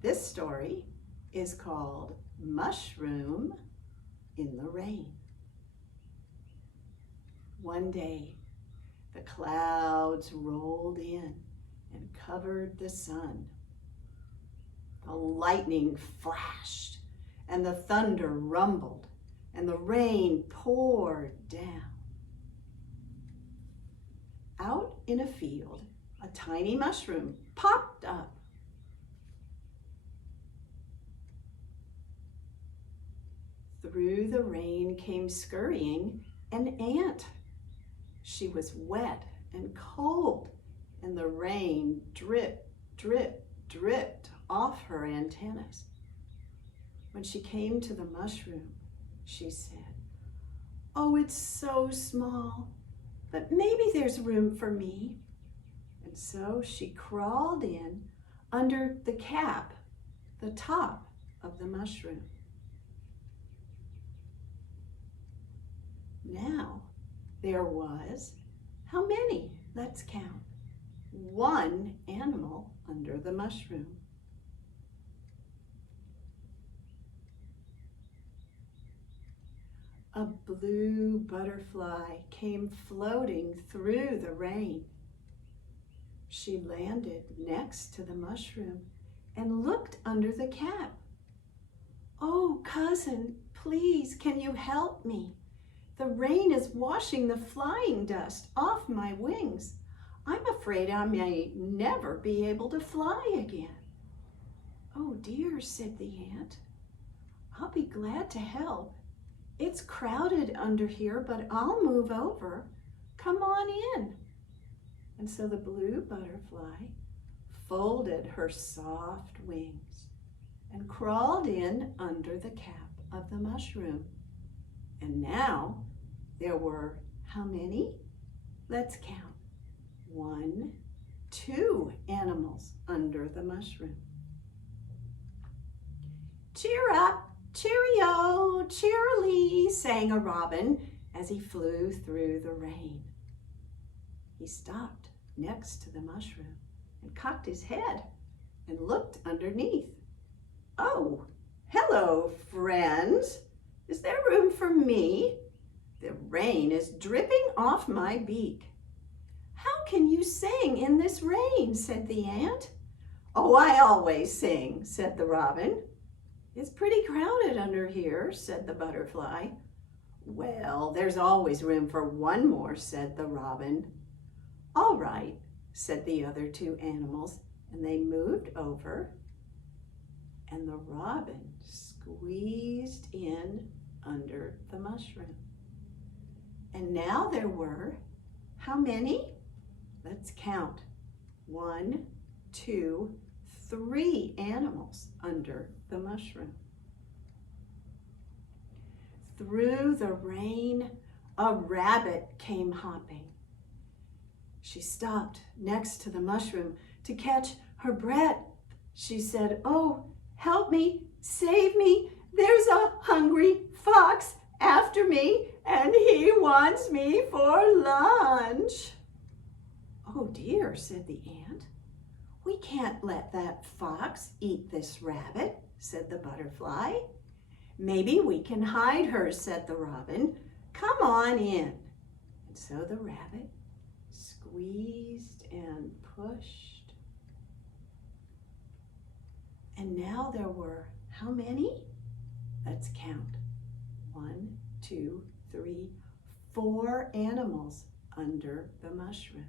This story is called Mushroom in the Rain. One day, the clouds rolled in and covered the sun. The lightning flashed and the thunder rumbled and the rain poured down. Out in a field, a tiny mushroom popped up. Through the rain came scurrying an ant. She was wet and cold, and the rain dripped, dripped, dripped off her antennas. When she came to the mushroom, she said, "Oh, it's so small, but maybe there's room for me." And so she crawled in under the cap, the top of the mushroom. Now there was, how many? Let's count. 1 animal under the mushroom. A blue butterfly came floating through the rain. She landed next to the mushroom and looked under the cap. "Oh, cousin, please, can you help me? The rain is washing the flying dust off my wings. I'm afraid I may never be able to fly again." "Oh dear," said the ant, "I'll be glad to help. It's crowded under here, but I'll move over. Come on in." And so the blue butterfly folded her soft wings and crawled in under the cap of the mushroom. And now there were, how many? Let's count. 1, 2 animals under the mushroom. "Cheer up, cheerio, cheerily," sang a robin as he flew through the rain. He stopped next to the mushroom and cocked his head and looked underneath. "Oh, hello, friends. Is there room for me? The rain is dripping off my beak." "How can you sing in this rain?" said the ant. "Oh, I always sing," said the robin. "It's pretty crowded under here," said the butterfly. "Well, there's always room for one more," said the robin. "All right," said the other 2 animals, and they moved over, and the robin squeezed in under the mushroom. And now there were, how many? Let's count. 1, 2, 3 animals under the mushroom. Through the rain, a rabbit came hopping. She stopped next to the mushroom to catch her breath. She said, "Oh, help me, save me. There's a hungry fox after me, and he wants me for lunch." "Oh dear," said the ant. "We can't let that fox eat this rabbit," said the butterfly. "Maybe we can hide her," said the robin. "Come on in." And so the rabbit squeezed and pushed. And now there were, how many? Let's count. 1, 2, 3, 4 animals under the mushroom.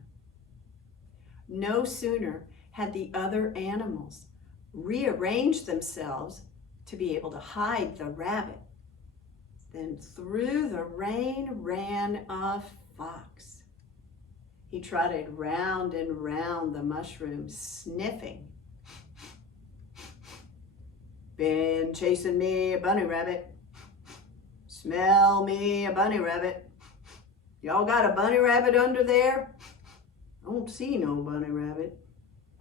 No sooner had the other animals rearranged themselves to be able to hide the rabbit than through the rain ran a fox. He trotted round and round the mushroom, sniffing. "Been chasing me a bunny rabbit. Smell me a bunny rabbit. Y'all got a bunny rabbit under there? Don't see no bunny rabbit."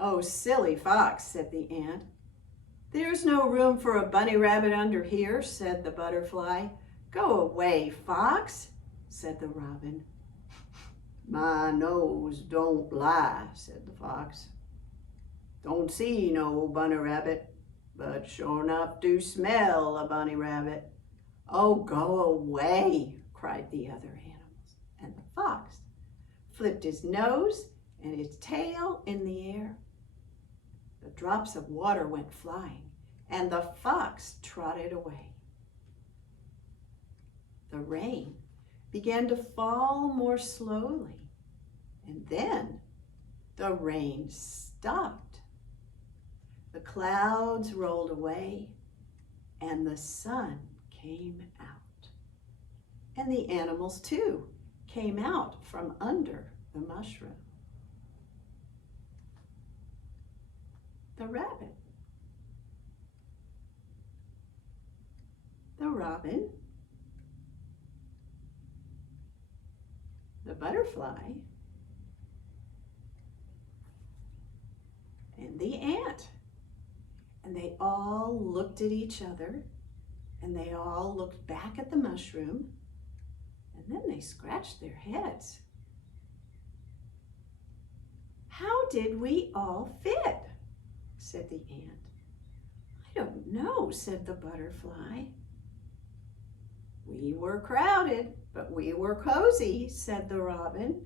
"Oh, silly fox," said the ant. "There's no room for a bunny rabbit under here," said the butterfly. "Go away, fox," said the robin. "My nose don't lie," said the fox. "Don't see no bunny rabbit. but sure enough do smell a bunny rabbit. Oh, go away, cried the other animals. And the fox flipped his nose and his tail in the air. The drops of water went flying, and the fox trotted away. The rain began to fall more slowly, and then the rain stopped. The clouds rolled away, and the sun came out. And the animals, too, came out from under the mushroom. The rabbit, the robin, the butterfly, and the ant. And they all looked at each other, and they all looked back at the mushroom, and then they scratched their heads. How did we all fit? Said the ant. I don't know, said the butterfly. We were crowded, but we were cozy, said the robin.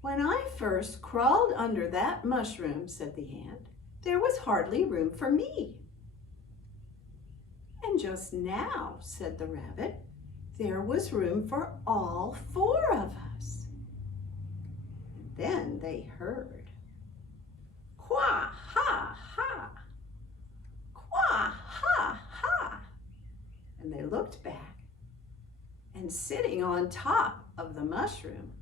When I first crawled under that mushroom, said the ant, there was hardly room for me. And just now, said the rabbit, there was room for all four of us. And then they heard, quah, ha, ha, quah, ha, ha. And they looked back, and sitting on top of the mushroom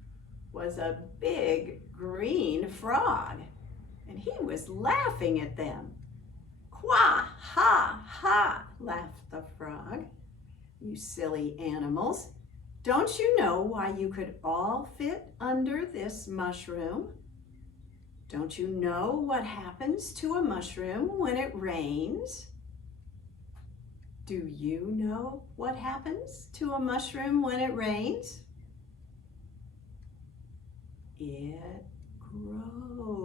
was a big green frog, and he was laughing at them. Quah, ha, ha, laughed the frog. You silly animals, don't you know why you could all fit under this mushroom? Don't you know what happens to a mushroom when it rains? Do you know what happens to a mushroom when it rains? It grows.